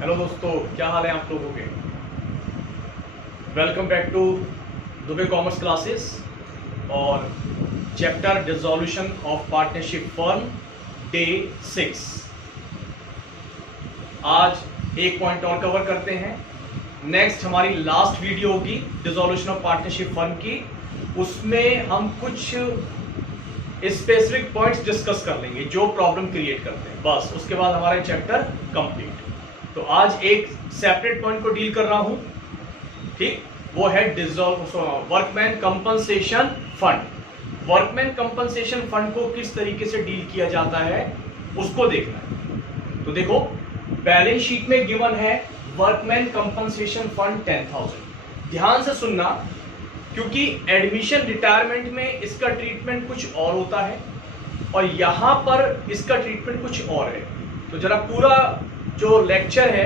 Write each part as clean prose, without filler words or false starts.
Hello दोस्तों, क्या हाल है आप लोगों के। Welcome back to Dubey commerce classes और chapter dissolution of partnership firm day 6। आज एक पॉइंट और कवर करते हैं। नेक्स्ट हमारी लास्ट वीडियो होगी डिसॉल्यूशन ऑफ पार्टनरशिप फर्म की। उसमें हम कुछ स्पेसिफिक पॉइंट्स डिस्कस कर लेंगे जो प्रॉब्लम क्रिएट करते हैं, बस उसके बाद हमारा चैप्टर कंप्लीट। तो आज एक सेपरेट पॉइंट को डील कर रहा हूं, ठीक, वो है workman compensation fund. Workman compensation fund को किस तरीके से डील किया जाता है उसको देखना है। तो देखो, बैलेंस शीट में गिवन है वर्कमैन कंपनसेशन फंड 10,000। ध्यान से सुनना, क्योंकि एडमिशन रिटायरमेंट में इसका ट्रीटमेंट कुछ और होता है और यहां पर इसका ट्रीटमेंट कुछ और है। तो जरा पूरा जो लेक्चर है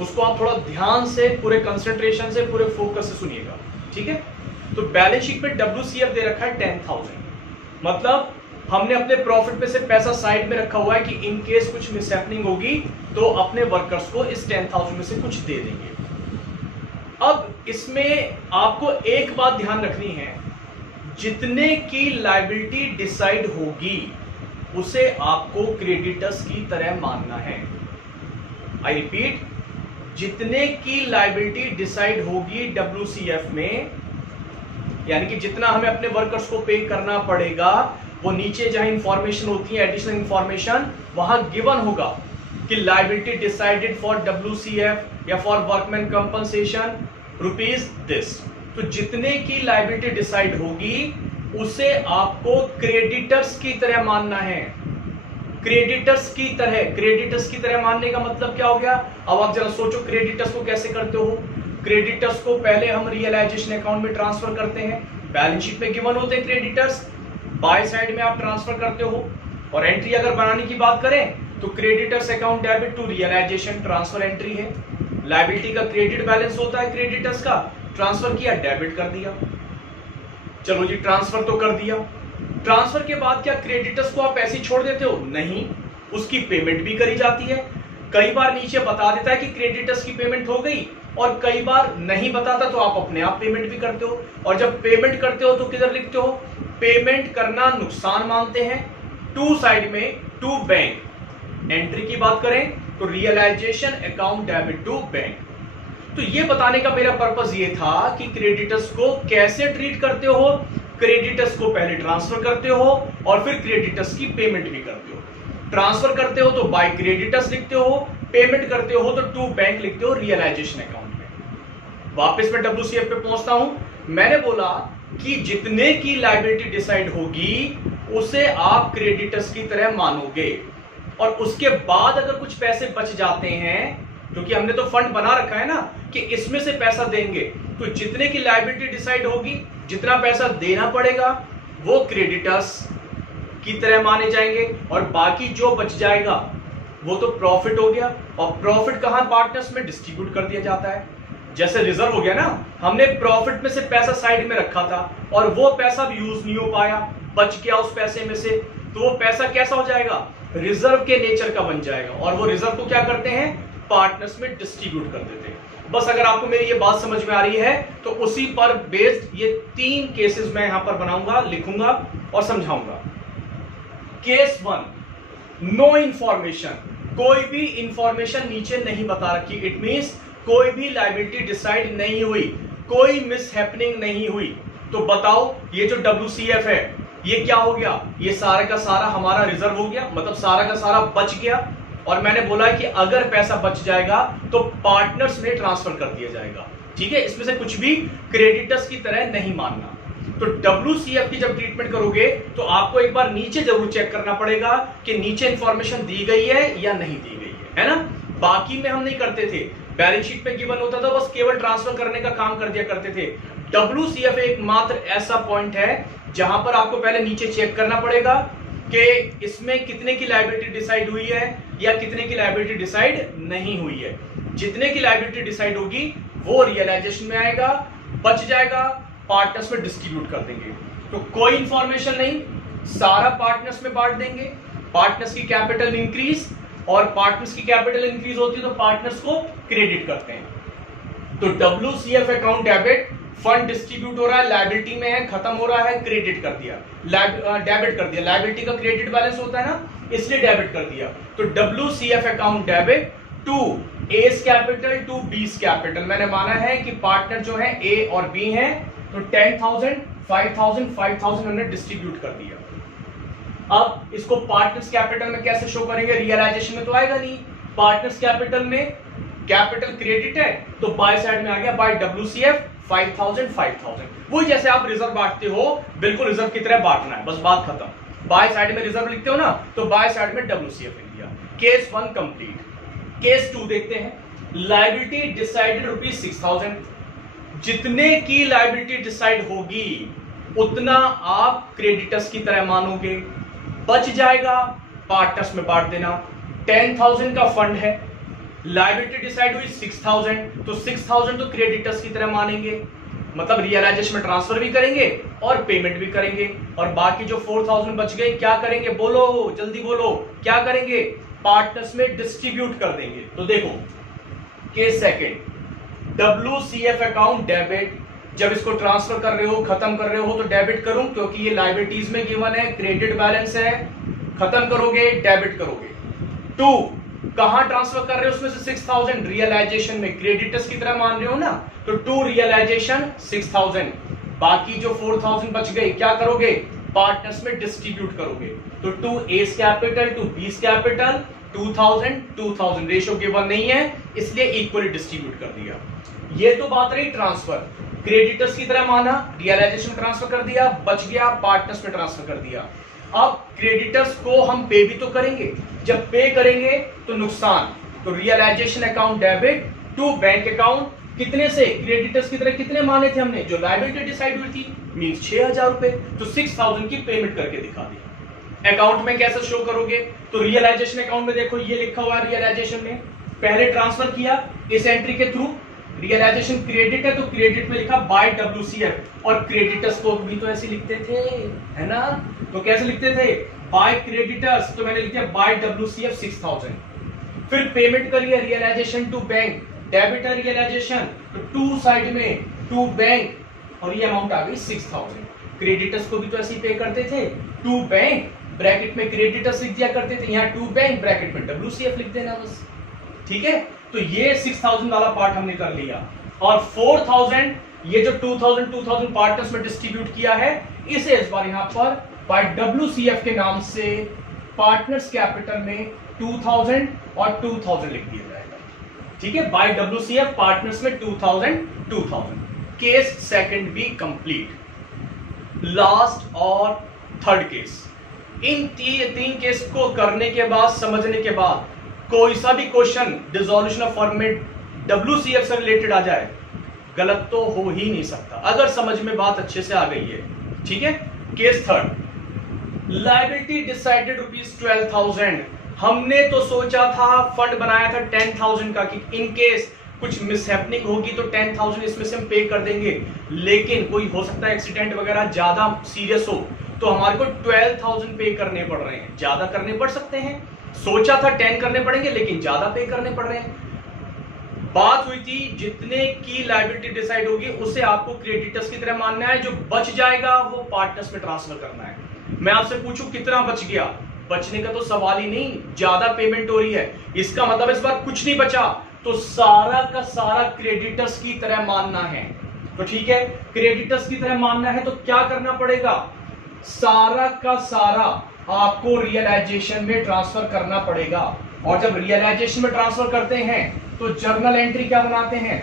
उसको आप थोड़ा ध्यान से, पूरे कंसंट्रेशन से, पूरे फोकस से सुनिएगा, ठीक है। तो बैलेंस शीट में WCF दे रखा है 10,000, मतलब हमने अपने प्रॉफिट में से पैसा साइड में रखा हुआ है कि इन केस कुछ मिसहैपनिंग होगी तो अपने वर्कर्स को इस 10,000 में से कुछ दे देंगे। अब इसमें आपको एक बात ध्यान रखनी है, जितने की लायबिलिटी डिसाइड होगी उसे आपको क्रेडिटर्स की तरह मानना है। आई रिपीट, जितने की लायबिलिटी डिसाइड होगी WCF में, यानी कि जितना हमें अपने वर्कर्स को पे करना पड़ेगा, वो नीचे जहां इंफॉर्मेशन होती है, एडिशनल इंफॉर्मेशन, वहां गिवन होगा कि लायबिलिटी डिसाइडेड फॉर WCF या for workman compensation rupees this. तो जितने की लायबिलिटी डिसाइड होगी उसे आपको क्रेडिटर्स की तरह मानना है। क्रेडिटर्स की तरह, क्रेडिटर्स की तरह मानने का मतलब क्या हो गया। अब आप जरा सोचो, क्रेडिटर्स को कैसे करते हो। क्रेडिटर्स को पहले हम रियलाइजेशन अकाउंट में ट्रांसफर करते हैं। बैलेंस शीट में गिवन होते हैं क्रेडिटर्स, बाय साइड में आप ट्रांसफर करते हो। और एंट्री अगर बनाने की बात करें तो creditors account debit to realisation transfer entry है। लायबिलिटी का क्रेडिट बैलेंस होता है क्रेडिटर्स का, ट्रांसफर किया, डेबिट कर दिया। चलो जी, ट्रांसफर तो कर दिया। ट्रांसफर के बाद क्या क्रेडिटर्स को आप ऐसे ही छोड़ देते हो? नहीं, उसकी पेमेंट भी करी जाती है। कई बार नीचे बता देता है कि क्रेडिटर्स की पेमेंट हो गई, और कई बार नहीं बताता तो आप अपने आप पेमेंट भी करते हो। और जब पेमेंट करते हो तो किधर लिखते हो? पेमेंट करना नुकसान मानते हैं, टू साइड में, टू बैंक। एंट्री की बात करें तो realisation account debit to bank. तो ये बताने का मेरा पर्पस ये था कि क्रेडिटर्स को कैसे ट्रीट करते हो। क्रेडिटर्स को पहले ट्रांसफर करते हो और फिर क्रेडिटर्स की पेमेंट भी करते हो। ट्रांसफर करते हो तो बाय क्रेडिटर्स लिखते हो, पेमेंट करते हो तो टू बैंक लिखते हो रियलाइजेशन अकाउंट में। वापस मैं WCF पे पहुंचता हूं। मैंने बोला कि जितने की लायबिलिटी डिसाइड होगी उसे आप क्रेडिटर्स की तरह मानोगे, और उसके बाद अगर कुछ पैसे बच जाते हैं, क्योंकि हमने तो फंड बना रखा है ना कि इसमें से पैसा देंगे, तो जितने की लायबिलिटी डिसाइड होगी, जितना पैसा देना पड़ेगा वो क्रेडिटर्स की तरह माने जाएंगे, और बाकी जो बच जाएगा वो तो प्रॉफिट हो गया। और प्रॉफिट कहां? पार्टनर्स में डिस्ट्रीब्यूट कर दिया जाता है। जैसे रिजर्व हो गया ना, हमने प्रॉफिट में से पैसा साइड में रखा था और वो पैसा भी यूज नहीं हो पाया, बच गया उस पैसे में से, तो वो पैसा कैसा हो जाएगा? रिजर्व के नेचर का बन जाएगा, और वो रिजर्व को क्या करते हैं? पार्टनर्स में डिस्ट्रीब्यूट कर देते हैं। बस अगर आपको मेरी ये बात समझ में आ रही है तो उसी पर बेस्ड ये 3 केसेस मैं यहां पर बनाऊंगा, लिखूंगा और समझाऊंगा। केस 1, नो इंफॉर्मेशन, कोई भी इंफॉर्मेशन नीचे नहीं बता रखी। इट मींस कोई भी लायबिलिटी डिसाइड नहीं हुई, कोई मिसहैपनिंग नहीं हुई। तो बताओ, ये जो WCF है ये क्या हो गया? ये सारा का सारा हमारा रिजर्व हो गया, मतलब सारा का सारा बच गया। और मैंने बोला है कि अगर पैसा बच जाएगा तो पार्टनर्स में ट्रांसफर कर दिया जाएगा, ठीक है। इसमें से कुछ भी क्रेडिटर्स की तरह नहीं मानना। तो WCF की जब ट्रीटमेंट करोगे तो आपको एक बार नीचे जरूर चेक करना पड़ेगा कि नीचे इंफॉर्मेशन दी गई है या नहीं दी गई है ना। बाकी में हम नहीं करते थे, बैलेंस शीट पे गिवन होता था, बस केवल ट्रांसफर करने का काम कर दिया करते थे। WCF एकमात्र ऐसा पॉइंट है जहां पर आपको पहले नीचे चेक करना पड़ेगा कि इसमें कितने की लायबिलिटी डिसाइड हुई है या कितने की लायबिलिटी डिसाइड नहीं हुई है। जितने की लायबिलिटी डिसाइड होगी वो रियलाइजेशन में आएगा, बच जाएगा, पार्टनर्स में डिस्ट्रीब्यूट कर देंगे। तो कोई इंफॉर्मेशन नहीं, सारा पार्टनर्स में बांट देंगे। पार्टनर्स की कैपिटल इंक्रीज, और पार्टनर्स की कैपिटल इंक्रीज होती है तो पार्टनर्स को क्रेडिट करते हैं। तो WCF account debit, fund distribute हो रहा है, लायबिलिटी में है, खत्म हो रहा है, क्रेडिट कर दिया, डेबिट कर दिया। लायबिलिटी का क्रेडिट बैलेंस होता है ना, इसलिए डेबिट कर दिया। तो WCF account debit to A's capital to B's capital. मैंने माना है कि पार्टनर जो है ए और बी हैं, तो 10,000 5,000 5,000 हमने डिस्ट्रीब्यूट कर दिया। अब इसको पार्टनर्स कैपिटल में कैसे शो करेंगे? रियलाइजेशन में तो आएगा नहीं। पार्टनर्स कैपिटल में कैपिटल क्रेडिट है तो बाय साइड में आ गया बाय WCF 5,000 5,000। वही जैसे आप रिजर्व बांटते हो, बिल्कुल रिजर्व की तरह बांटना है, बस बात खत्म। बाय साइड में रिजर्व लिखते हो ना, तो बाय साइड में WCF लिख दिया। Case 1 complete. केस 2 देखते हैं। Liability decided ₹6,000। जितने की लायबिलिटी डिसाइड होगी उतना आप क्रेडिटर्स की तरह मानोगे, बच जाएगा पार्टनर्स में बांट देना। 10,000 का फंड है, लायबिलिटी डिसाइड हुई 6,000, तो 6,000 तो क्रेडिटर्स की तरह मानेंगे, मतलब रियलाइजेशन में ट्रांसफर भी करेंगे और पेमेंट भी करेंगे। और बाकी जो 4,000 बच गए क्या करेंगे? बोलो, जल्दी बोलो, क्या करेंगे? पार्टनर्स में डिस्ट्रीब्यूट कर देंगे। तो देखो case second, WCF account debit. जब इसको ट्रांसफर कर रहे हो, खत्म कर रहे हो, तो डेबिट करूं क्योंकि ये लायबिलिटीज में गिवन है, क्रेडिट बैलेंस है, खत्म करोगे डेबिट करोगे। 2 कहां ट्रांसफर कर रहे हो? उसमें से 6,000 रियलाइजेशन में, क्रेडिटर्स की तरह मान रहे हो ना, तो 2 रियलाइजेशन 6,000, बाकी जो 4,000 बच गए क्या करोगे? पार्टनर्स में डिस्ट्रीब्यूट करोगे। तो 2 A's capital to B's capital, 2,000 2,000 ratio given नहीं है, इसलिए इक्वली डिस्ट्रीब्यूट कर दिया। ये तो बात रही ट्रांसफर, क्रेडिटर्स की तरह माना, रियलाइजेशन ट्रांसफर कर दिया, बच गया, पार्टनर्स में ट्रांसफर कर दिया। अब क्रेडिटर्स को हम पे भी तो करेंगे, जब पे करेंगे तो नुकसान, तो realisation account debit to bank account. कितने से? क्रेडिटर्स की तरह कितने माने थे हमने? जो लायबिलिटी डिसाइड हुई थी, मींस 6,000 रुपए, तो 6,000 की पेमेंट करके दिखा दी। अकाउंट में कैसे शो करोगे? तो रियलाइजेशन अकाउंट में देखो ये लिखा हुआ है, रियलाइजेशन में पहले ट्रांसफर किया इस एंट्री के थ्रू, रियलाइजेशन क्रेडिट है तो क्रेडिट में लिखा बाय WCF, और क्रेडिटर्स को भी तो ऐसे लिखते थे, है ना? तो कैसे लिखते थे? बाय क्रेडिटर्स, तो मैंने लिख दिया बाय WCF 6,000। फिर पेमेंट करिए रियलाइजेशन टू बैंक, डेबिट है रियलाइजेशन, तो टू साइड में टू बैंक, और ये अमाउंट आ गई 6,000। क्रेडिटर्स को भी तो ऐसे ही पे करते थे, टू बैंक ब्रैकेट में क्रेडिटर्स लिख दिया करते थे, यहाँ टू बैंक ब्रैकेट में WCF लिख देना बस, ठीक है? तो ये 6,000 वाला पार्ट हमने कर लिया। और 4,000 ये जो 2,000 पार्टनर्स में डिस्ट्रीब्यूट किया है, इसे इस बार यहां पर बाय WCF के नाम से पार्टनर्स कैपिटल में 2,000 और 2,000 लिख दिया जाएगा, ठीक है? बाय WCF पार्टनर्स में 2,000। केस सेकंड भी कंप्लीट। लास्ट और थर्ड केस, इन तीन केस को करने के बाद, समझने के बाद, कोई सा भी क्वेश्चन डिसॉल्यूशन ऑफ फर्म में WCF से रिलेटेड आ जाए, गलत तो हो ही नहीं सकता, अगर समझ में बात अच्छे से आ गई है, ठीक है? Case third, liability decided ₹12,000। हमने तो सोचा था, फंड बनाया था 10,000 का कि इन केस कुछ मिसहैपनिंग होगी तो 10,000 इसमें से हम पे कर देंगे, लेकिन कोई हो सकता है एक्सीडेंट वगैरह ज्यादा सीरियस हो तो हमारे को 12,000 पे करने पड़ रहे हैं। ज्यादा करने पड़ सकते हैं, सोचा था 10 करने पड़ेंगे लेकिन ज्यादा पे करने पड़ रहे हैं। बात हुई थी जितने की लायबिलिटी डिसाइड होगी उसे आपको क्रेडिटर्स की तरह मानना है, जो बच जाएगा वो पार्टनर्स में ट्रांसफर करना है। मैं आपसे पूछूं कितना बच गया? बचने का तो सवाल ही नहीं, ज्यादा पेमेंट हो रही है, इसका मतलब इस बार कुछ नहीं बचा, तो सारा का सारा क्रेडिटर्स की तरह मानना है। तो ठीक है, क्रेडिटर्स की तरह मानना है तो क्या करना पड़ेगा? सारा का सारा आपको रियलाइजेशन में ट्रांसफर करना पड़ेगा। और जब रियलाइजेशन में ट्रांसफर करते हैं तो जर्नल एंट्री क्या बनाते हैं?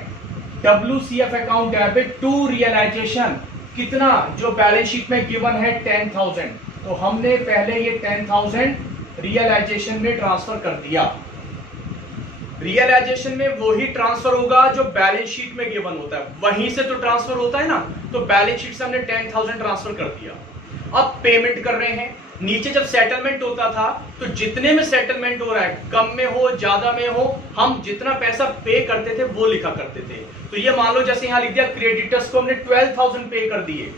WCF account debit to realisation, कितना? जो बैलेंस शीट में गिवन है 10,000, तो हमने पहले ये 10,000 रियलाइजेशन में ट्रांसफर कर दिया। रियलाइजेशन में वही ट्रांसफर होगा जो बैलेंस शीट में गिवन होता है, वहीं से तो ट्रांसफर होता है ना, तो बैलेंस शीट से हमने 10,000 ट्रांसफर कर दिया। अब पेमेंट कर रहे हैं, नीचे जब सेटलमेंट होता था तो जितने में सेटलमेंट हो रहा है, कम में हो ज्यादा में हो, हम जितना पैसा पे करते थे वो लिखा करते थे। तो ये मान लो जैसे यहां लिख दिया क्रेडिटर्स को हमने 12,000 पे कर दिए,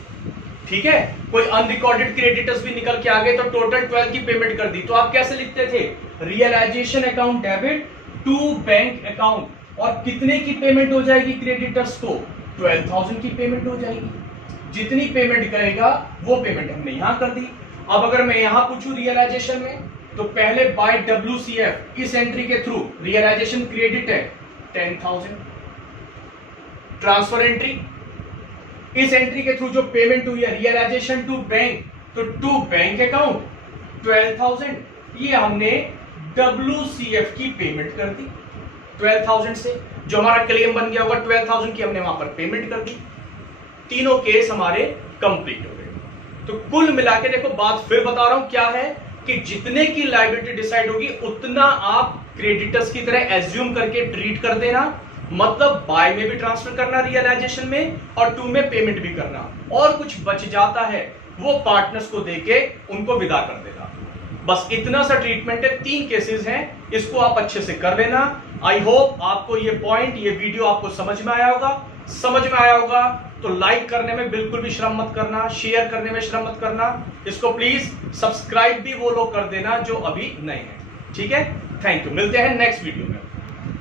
ठीक है, कोई अनरिकॉर्डेड क्रेडिटर्स भी निकल के आ गए तो टोटल 12 की पेमेंट कर दी। तो आप कैसे लिखते थे, realisation account debit to bank account, और कितने की पेमेंट हो जाएगी क्रेडिटर्स को, 12,000 की पेमेंट हो जाएगी। जितनी पेमेंट करेगा वो पेमेंट हमने यहां कर दी। अब अगर मैं यहां पूछूं रियलाइजेशन में, तो पहले बाय WCF इस एंट्री के थ्रू रियलाइजेशन क्रेडिट है 10,000, ट्रांसफर एंट्री इस एंट्री के थ्रू जो पेमेंट हुई है रियलाइजेशन टू बैंक, तो टू बैंक अकाउंट 12,000, ये हमने WCF की पेमेंट कर दी 12,000 से, जो हमारा क्लेम बन गया होगा 12,000 की हमने वहां पर पेमेंट कर दी। तीनों केस हमारे कंप्लीट हो गए। तो कुल मिला के देखो, बात फिर बता रहा हूं क्या है कि जितने की लायबिलिटी डिसाइड होगी उतना आप क्रेडिटर्स की तरह एज्यूम करके ट्रीट कर देना, मतलब बाय में भी ट्रांसफर करना रियलाइजेशन में, और टू में पेमेंट भी करना, और कुछ बच जाता है वो पार्टनर्स को देके उनको विदा कर देना। बस इतना सा ट्रीटमेंट है, 3 केसेस हैं, इसको आप अच्छे से कर लेना। आई होप आपको ये पॉइंट, ये वीडियो आपको समझ में आया होगा। समझ में आया होगा तो लाइक करने में बिल्कुल भी श्रम मत करना, शेयर करने में श्रम मत करना, इसको प्लीज सब्सक्राइब भी वो लोग कर देना जो अभी नए हैं। ठीक है, थैंक यू, मिलते हैं नेक्स्ट वीडियो में।